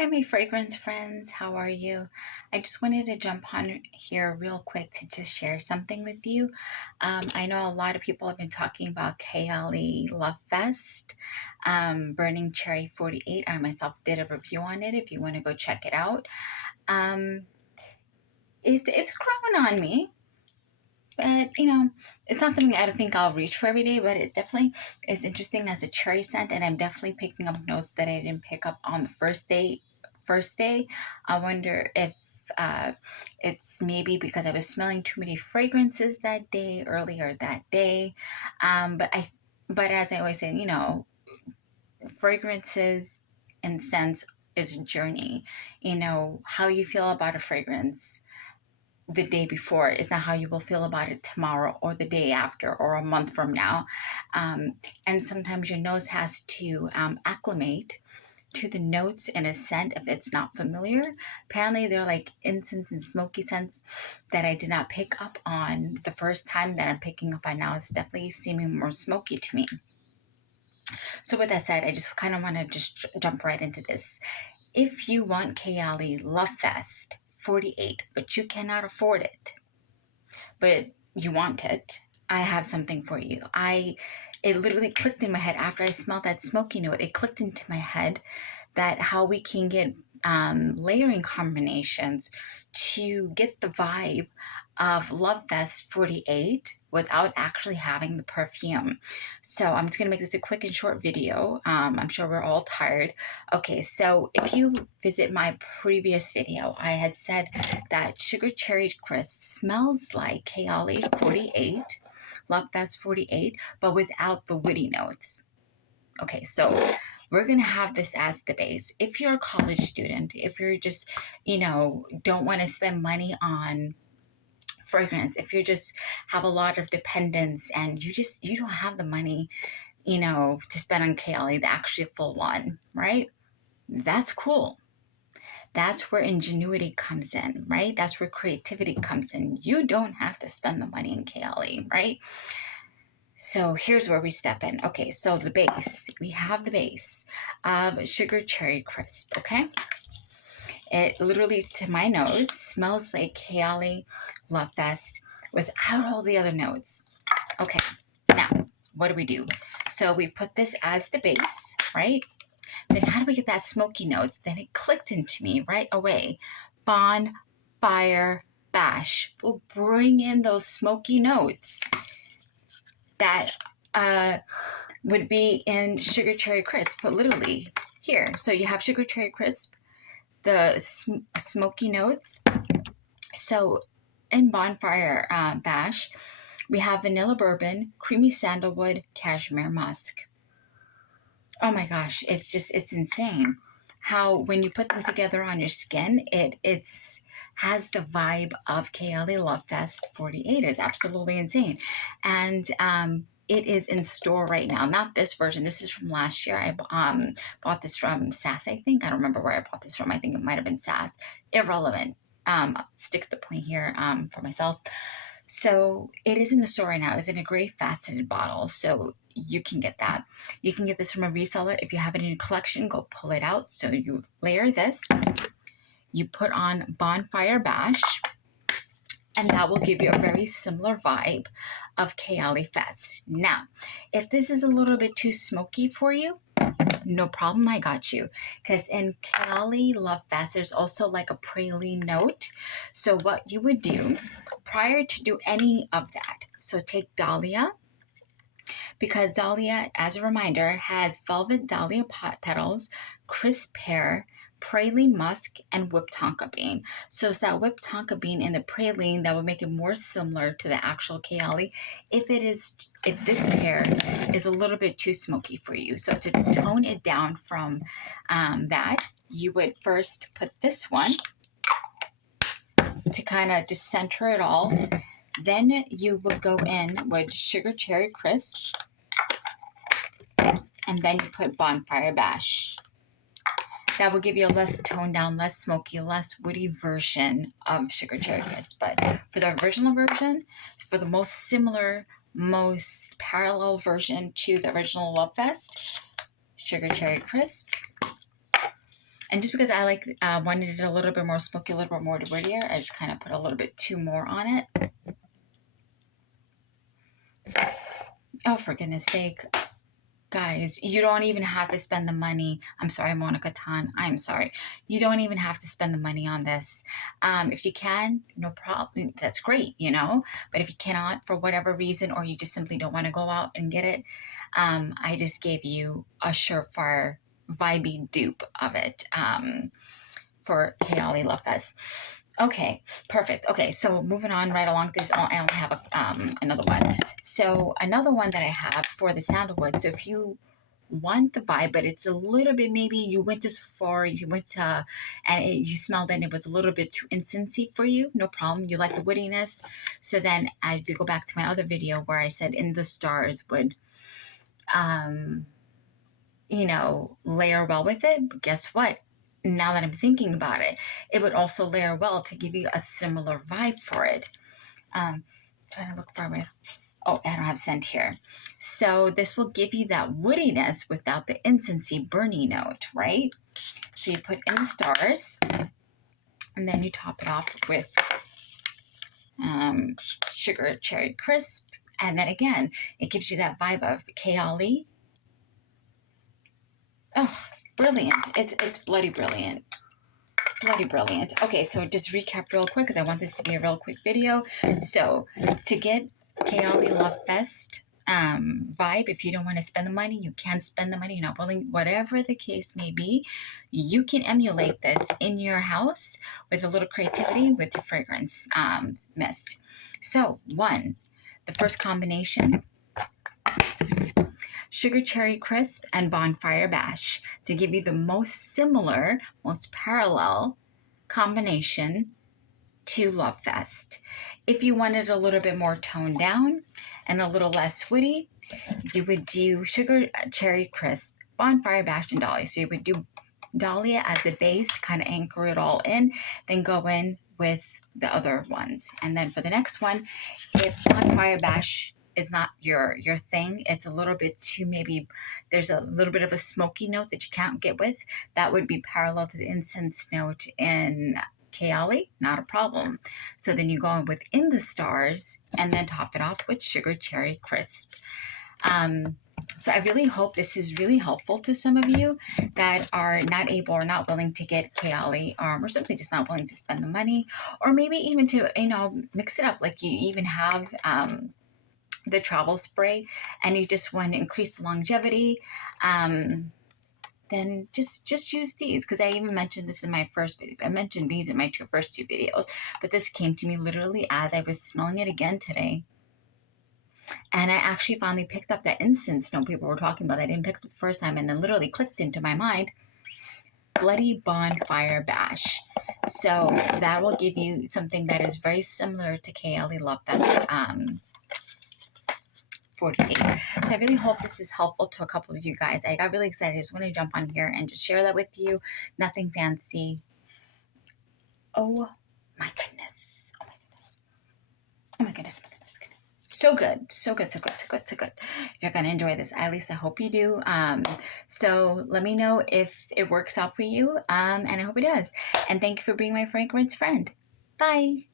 Hi, my fragrance friends. How are you? I just wanted to jump on here real quick to just share something with you. I know a lot of people have been talking about Kayali Lovefest, Burning Cherry 48. I myself did a review on it if you want to go check it out. Um, it's growing on me. But, it's not something I don't think I'll reach for every day, but it definitely is interesting as a cherry scent. And I'm definitely picking up notes that I didn't pick up on the first day. I wonder if it's maybe because I was smelling too many fragrances that day, earlier that day. But as I always say, fragrances and scents is a journey. How you feel about a fragrance the day before is not how you will feel about it tomorrow or the day after or a month from now. And sometimes your nose has to acclimate to the notes in a scent if it's not familiar. Apparently, they're like incense and smoky scents that I did not pick up on the first time that I'm picking up on now. It's definitely seeming more smoky to me. So with that said, I just kind of want to just jump right into this. If you want Kayali Lovefest 48, but you cannot afford it, but you want it, I have something for you. It literally clicked in my head after I smelled that smoky note. It clicked into my head that how we can get layering combinations to get the vibe of Lovefest 48 without actually having the perfume. So I'm just gonna make this a quick and short video. I'm sure we're all tired. Okay, so if you visit my previous video, I had said that Sugar Cherry Crisp smells like Kayali 48, Lovefest 48, but without the woody notes. Okay, so we're going to have this as the base. If you're a college student, if you're just, don't want to spend money on fragrance, if you just have a lot of dependence and you don't have the money, to spend on Kayali, the actually full one, right? That's cool. That's where ingenuity comes in, right? That's where creativity comes in. You don't have to spend the money in Kayali, right? So here's where we step in. Okay, so the base. We have the base of Sugar Cherry Crisp, okay? It literally, to my nose, smells like Kayali Lovefest without all the other notes. Okay, now, what do? So we put this as the base, right? Then how do we get that smoky notes? Then it clicked into me right away. Bonfire Bash will bring in those smoky notes that would be in Sugar Cherry Crisp, but literally here. So you have Sugar Cherry Crisp, the smoky notes. So in Bonfire Bash, we have vanilla bourbon, creamy sandalwood, cashmere musk. Oh my gosh, it's insane how when you put them together on your skin, it's has the vibe of Kayali Lovefest 48. It's absolutely insane. And it is in store right now. Not this version. This is from last year. I bought this from SAS, I think. I don't remember where I bought this from. I think it might have been SAS. Irrelevant. I'll stick the point here for myself. So it is in the store right now. It's in a gray faceted bottle. So you can get that. You can get this from a reseller. If you have it in your collection, go pull it out. So you layer this, you put on Bonfire Bash, and that will give you a very similar vibe of Kayali Fest. Now, if this is a little bit too smoky for you, no problem, I got you. Because in Kayali Lovefest, there's also like a praline note. So what you would do prior to do any of that, so take Dahlia, because Dahlia, as a reminder, has velvet dahlia petals, crisp pear, praline musk, and whipped tonka bean. So it's that whipped tonka bean and the praline that will make it more similar to the actual Kayali if this pear is a little bit too smoky for you. So to tone it down from that, you would first put this one to kind of just center it all. Then you would go in with Sugar Cherry Crisp, and then you put Bonfire Bash. That will give you a less toned down, less smoky, less woody version of Sugar Cherry Crisp. But for the original version, for the most similar, most parallel version to the original Lovefest, Sugar Cherry Crisp, And just because I wanted it a little bit more smoky, a little bit more woodier, I just kind of put a little bit more on it. Oh, for goodness sake. Guys, you don't even have to spend the money. I'm sorry, Monica Tan. I'm sorry. You don't even have to spend the money on this. If you can, no problem. That's great, you know. But if you cannot, for whatever reason, or you just simply don't want to go out and get it, I just gave you a surefire, vibey dupe of it for Kayali Lovefest. Okay, perfect. Okay, so moving on right along this, I only have another one. So another one that I have for the sandalwood. So if you want the vibe, but it's a little bit, maybe you went to Sephora, you went to, and you smelled it and it was a little bit too incensey for you, no problem. You like the woodiness. So then if you go back to my other video where I said In the Stars would, you know, layer well with it, but guess what? Now that I'm thinking about it, it would also layer well to give you a similar vibe for it. Trying to look for it. Oh, I don't have scent here. So this will give you that woodiness without the incensey burning note, right? So you put In the Stars, and then you top it off with Sugar Cherry Crisp, and then again, it gives you that vibe of Kayali. Oh, brilliant. It's bloody brilliant. Bloody brilliant. Okay, so just recap real quick because I want this to be a real quick video. So to get Kayali Lovefest vibe, if you don't want to spend the money, you can spend the money, you're not willing, whatever the case may be, you can emulate this in your house with a little creativity with your fragrance mist. So the first combination, Sugar Cherry Crisp and Bonfire Bash, to give you the most similar, most parallel combination to Lovefest. If you wanted a little bit more toned down and a little less woody, you would do Sugar Cherry Crisp, Bonfire Bash, and Dahlia. So you would do Dahlia as a base, kind of anchor it all in, then go in with the other ones. And then for the next one, if Bonfire Bash is not your thing, it's a little bit too, maybe there's a little bit of a smoky note that you can't get with, that would be parallel to the incense note in Kayali, not a problem. So then you go in with In the Stars and then top it off with Sugar Cherry Crisp. So I really hope this is really helpful to some of you that are not able or not willing to get Kayali, or simply just not willing to spend the money, or maybe even to, you know, mix it up. Like you even have the travel spray and you just want to increase the longevity, then just use these, because I even mentioned this in my first video. I mentioned these in my first two videos, but this came to me literally as I was smelling it again today. And I actually finally picked up that incense note people were talking about. I didn't pick it up the first time, and then literally clicked into my mind, Bloody Bonfire Bash. So that will give you something that is very similar to Kayali Lovefest 48. So I really hope this is helpful to a couple of you guys. I got really excited. I just want to jump on here and just share that with you. Nothing fancy. Oh my goodness. Oh my goodness. Oh my goodness. So good. So good. So good. So good. So good. You're going to enjoy this. At least I hope you do. So let me know if it works out for you. And I hope it does. And thank you for being my fragrance friend. Bye.